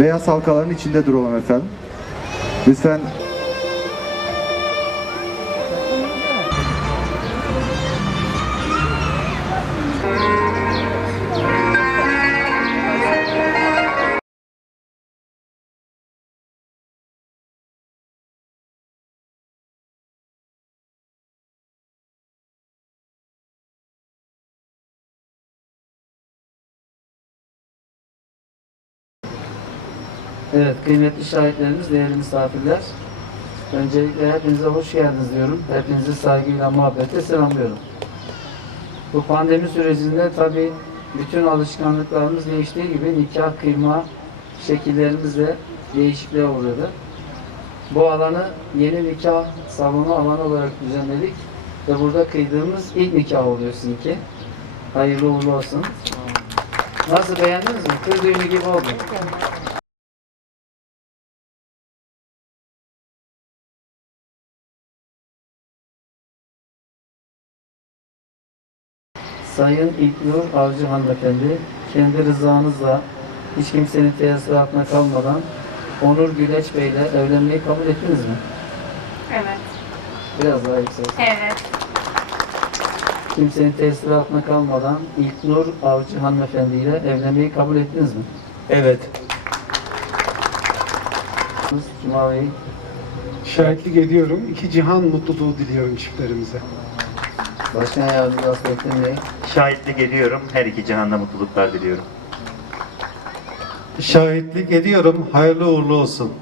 Beyaz halkaların içinde duralım efendim. Lütfen. Evet, kıymetli şahitlerimiz, değerli misafirler. Öncelikle hepinize hoş geldiniz diyorum. Hepinizi saygıyla, muhabbetle selamlıyorum. Bu pandemi sürecinde tabii bütün alışkanlıklarımız değiştiği gibi nikah kıyma şekillerimiz de değişikliğe uğradı. Bu alanı yeni nikah salonu alanı olarak düzenledik ve burada kıydığımız ilk nikah oluyor sizinki. Hayırlı uğurlu olsun. Nasıl, beğendiniz mi? Kır düğünü gibi oldu. Sayın İlknur Avcı Hanımefendi, kendi rızanızla hiç kimsenin tesiri altına kalmadan Onur Güleç Bey ile evlenmeyi kabul ettiniz mi? Evet. Biraz daha yüksek. Evet. Kimsenin tesiri altına kalmadan İlknur Avcı Hanımefendi ile evlenmeyi kabul ettiniz mi? Evet. Cuma Bey, Şahitlik ediyorum. İki cihan mutluluğu diliyorum çiftlerimize. Başkan Yardımcısı Aslettin Bey, Şahitlik ediyorum. Her iki cihanda mutluluklar diliyorum. Şahitlik ediyorum. Hayırlı uğurlu olsun.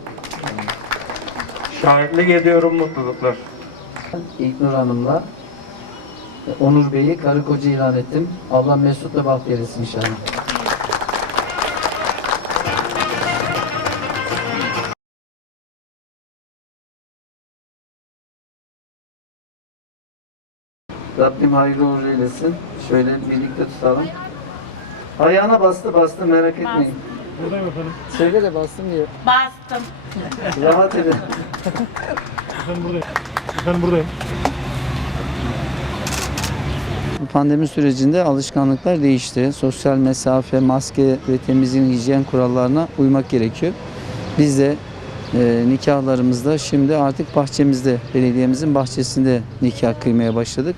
Şahitlik ediyorum. Mutluluklar. İlknur Hanım'la Onur Bey'i karı koca ilan ettim. Allah mesut ve bahtiyar etsin inşallah. Rabbim hayırlı uğurlu eylesin. Şöyle birlikte tutalım. Ayağına bastı merak etmeyin. Buradayım efendim. Söyle de bastım diye. Bastım. Rahat edin. Efendim buradayım. Efendim buradayım. Pandemi sürecinde alışkanlıklar değişti. Sosyal mesafe, maske ve temizliğin hijyen kurallarına uymak gerekiyor. Biz de nikahlarımızda şimdi artık bahçemizde, belediyemizin bahçesinde nikah kıymaya başladık.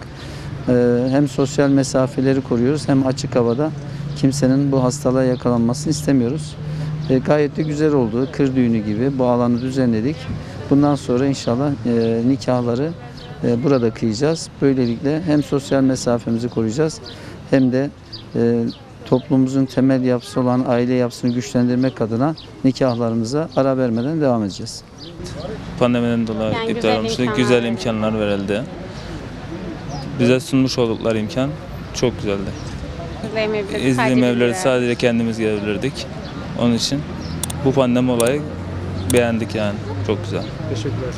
Hem sosyal mesafeleri koruyoruz hem açık havada kimsenin bu hastalığa yakalanmasını istemiyoruz. Gayet de güzel oldu. Kır düğünü gibi bu alanı düzenledik. Bundan sonra inşallah nikahları burada kıyacağız. Böylelikle hem sosyal mesafemizi koruyacağız hem de toplumumuzun temel yapısı olan aile yapısını güçlendirmek adına nikahlarımıza ara vermeden devam edeceğiz. Pandemiden dolayı Yani iptal güzel olmuştu. imkanlar Güzel verildi. imkanlar verildi. Bize sunmuş oldukları imkan çok güzeldi. İzlediğim evleri sadece kendimiz gelebilirdik. Onun için bu pandemi olayı beğendik yani. Çok güzel. Teşekkürler.